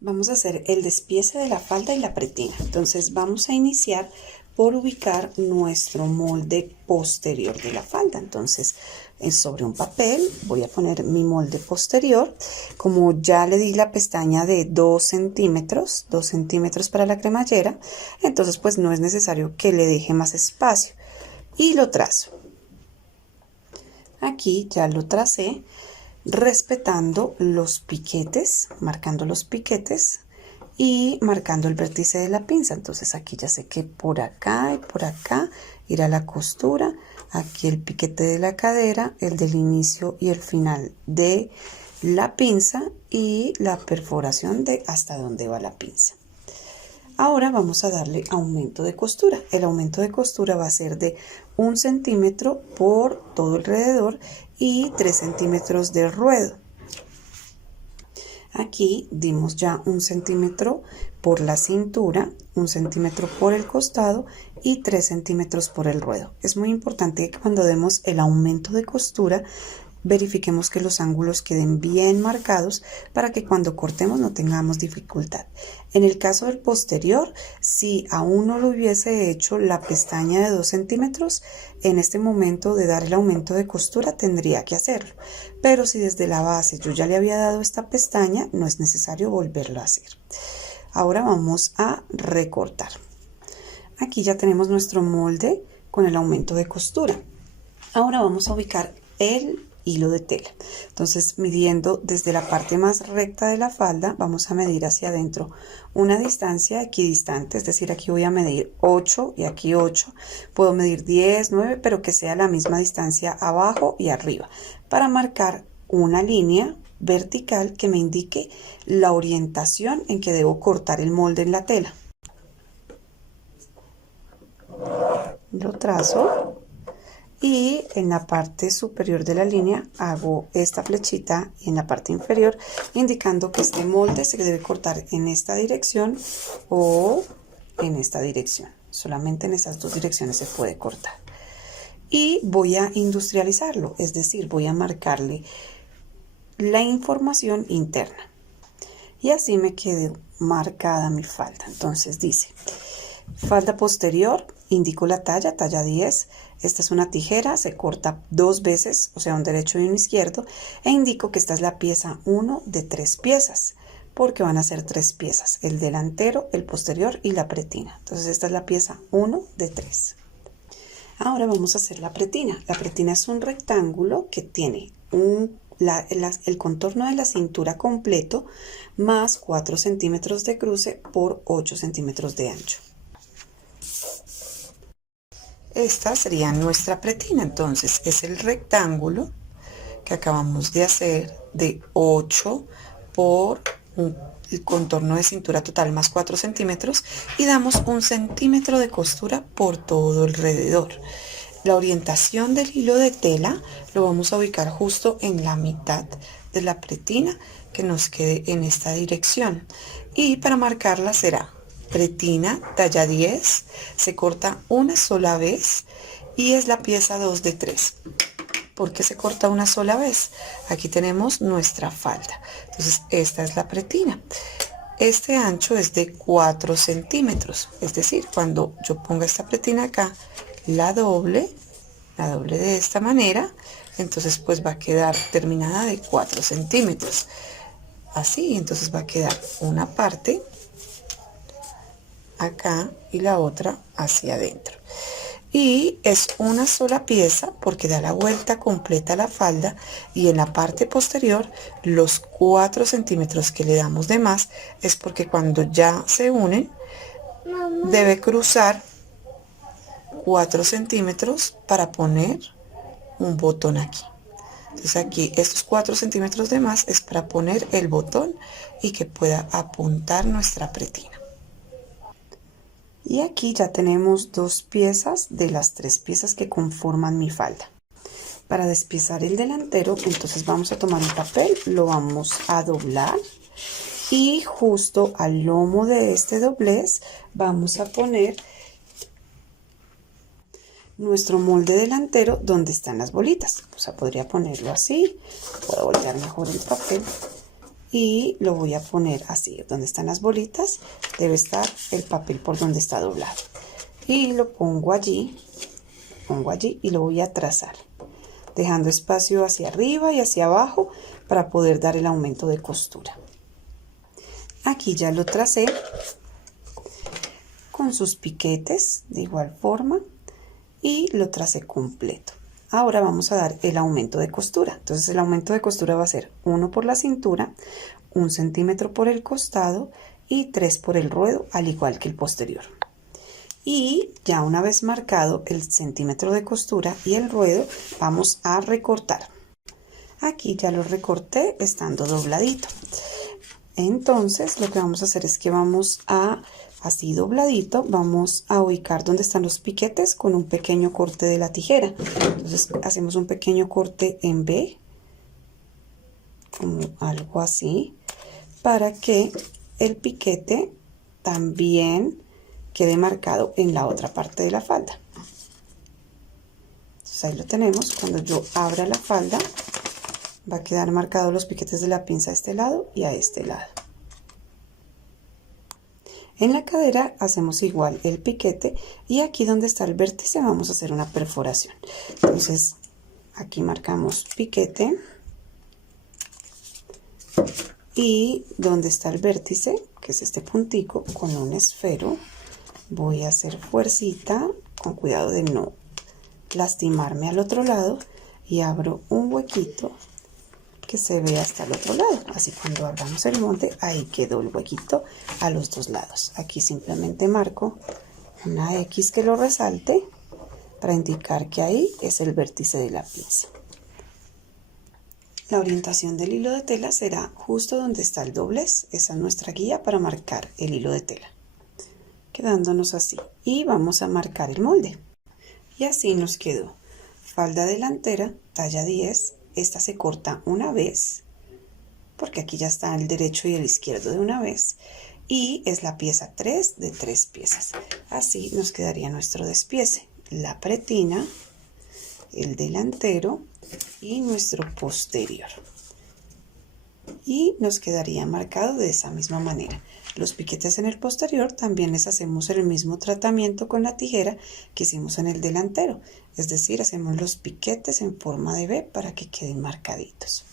Vamos a hacer el despiece de la falda y la pretina. Entonces vamos a iniciar por ubicar nuestro molde posterior de la falda. Entonces sobre un papel voy a poner mi molde posterior. Como ya le di la pestaña de 2 centímetros para la cremallera, entonces pues no es necesario que le deje más espacio y lo trazo. Aquí ya lo tracé, respetando los piquetes, marcando los piquetes y marcando el vértice de la pinza. Entonces aquí ya sé que por acá y por acá irá la costura, aquí el piquete de la cadera, el del inicio y el final de la pinza y la perforación de hasta donde va la pinza. Ahora vamos a darle aumento de costura. El aumento de costura va a ser de 1 centímetro por todo alrededor y 3 centímetros de ruedo. Aquí dimos ya 1 centímetro por la cintura, 1 centímetro por el costado y 3 centímetros por el ruedo. Es muy importante que cuando demos el aumento de costura verifiquemos que los ángulos queden bien marcados para que cuando cortemos no tengamos dificultad. En el caso del posterior, si aún no lo hubiese hecho la pestaña de 2 centímetros, en este momento de dar el aumento de costura tendría que hacerlo. Pero si desde la base yo ya le había dado esta pestaña, no es necesario volverlo a hacer. Ahora vamos a recortar. Aquí ya tenemos nuestro molde con el aumento de costura. Ahora vamos a ubicar el hilo de tela. Entonces, midiendo desde la parte más recta de la falda, vamos a medir hacia adentro una distancia equidistante, es decir, aquí voy a medir 8 y aquí 8, puedo medir 10, 9, pero que sea la misma distancia abajo y arriba, para marcar una línea vertical que me indique la orientación en que debo cortar el molde en la tela. Lo trazo. Y en la parte superior de la línea hago esta flechita y en la parte inferior indicando que este molde se debe cortar en esta dirección o en esta dirección. Solamente en esas dos direcciones se puede cortar. Y voy a industrializarlo, es decir, voy a marcarle la información interna. Y así me quedó marcada mi falda. Entonces dice, falda posterior, indico la talla, talla 10. Esta es una tijera, se corta 2 veces, o sea, un derecho y un izquierdo, e indico que esta es la pieza 1 de 3 piezas, porque van a ser 3 piezas, el delantero, el posterior y la pretina. Entonces esta es la pieza 1 de 3. Ahora vamos a hacer la pretina. La pretina es un rectángulo que tiene el contorno de la cintura completo más 4 centímetros de cruce por 8 centímetros de ancho. Esta sería nuestra pretina. Entonces es el rectángulo que acabamos de hacer de 8 por el contorno de cintura total más 4 centímetros y damos 1 centímetro de costura por todo alrededor. La orientación del hilo de tela lo vamos a ubicar justo en la mitad de la pretina, que nos quede en esta dirección, y para marcarla será pretina talla 10, se corta una sola vez y es la pieza 2 de 3. ¿Por qué se corta una sola vez? Aquí tenemos nuestra falda. Entonces esta es la pretina. Este ancho es de 4 centímetros. Es decir, cuando yo ponga esta pretina acá, la doble de esta manera, entonces pues va a quedar terminada de 4 centímetros. Así, entonces va a quedar una parte acá y la otra hacia adentro. Y es una sola pieza porque da la vuelta completa a la falda, y en la parte posterior los 4 centímetros que le damos de más es porque cuando ya se unen debe cruzar 4 centímetros para poner un botón aquí. Entonces aquí estos 4 centímetros de más es para poner el botón y que pueda apuntar nuestra pretina. Y aquí ya tenemos 2 piezas de las 3 piezas que conforman mi falda. Para despiezar el delantero, entonces vamos a tomar un papel, lo vamos a doblar y justo al lomo de este doblez vamos a poner nuestro molde delantero donde están las bolitas. O sea, podría ponerlo así, puedo voltear mejor el papel y lo voy a poner así, donde están las bolitas debe estar el papel por donde está doblado, y lo pongo allí y lo voy a trazar, dejando espacio hacia arriba y hacia abajo para poder dar el aumento de costura. Aquí ya lo tracé con sus piquetes de igual forma y lo tracé completo. Ahora vamos a dar el aumento de costura. Entonces el aumento de costura va a ser 1 por la cintura, 1 centímetro por el costado y 3 por el ruedo, al igual que el posterior. Y ya una vez marcado el centímetro de costura y el ruedo, vamos a recortar. Aquí ya lo recorté estando dobladito. Entonces lo que vamos a hacer es que vamos a, así dobladito, vamos a ubicar donde están los piquetes con un pequeño corte de la tijera. Entonces hacemos un pequeño corte en B, como algo así, para que el piquete también quede marcado en la otra parte de la falda. Entonces ahí lo tenemos. Cuando yo abra la falda, va a quedar marcados los piquetes de la pinza a este lado y a este lado. En la cadera hacemos igual el piquete y aquí donde está el vértice vamos a hacer una perforación. Entonces aquí marcamos piquete y donde está el vértice, que es este puntico, con un esfero voy a hacer fuercita con cuidado de no lastimarme al otro lado y abro un huequito que se ve hasta el otro lado. Así cuando abramos el molde, ahí quedó el huequito a los dos lados. Aquí simplemente marco una X que lo resalte para indicar que ahí es el vértice de la pinza. La orientación del hilo de tela será justo donde está el doblez. Esa es nuestra guía para marcar el hilo de tela, quedándonos así. Y vamos a marcar el molde. Y así nos quedó. Falda delantera, talla 10. Esta se corta una vez, porque aquí ya está el derecho y el izquierdo de una vez. Y es la pieza 3 de 3 piezas. Así nos quedaría nuestro despiece. La pretina, el delantero y nuestro posterior. Y nos quedaría marcado de esa misma manera. Los piquetes en el posterior también les hacemos el mismo tratamiento con la tijera que hicimos en el delantero. Es decir, hacemos los piquetes en forma de V para que queden marcaditos.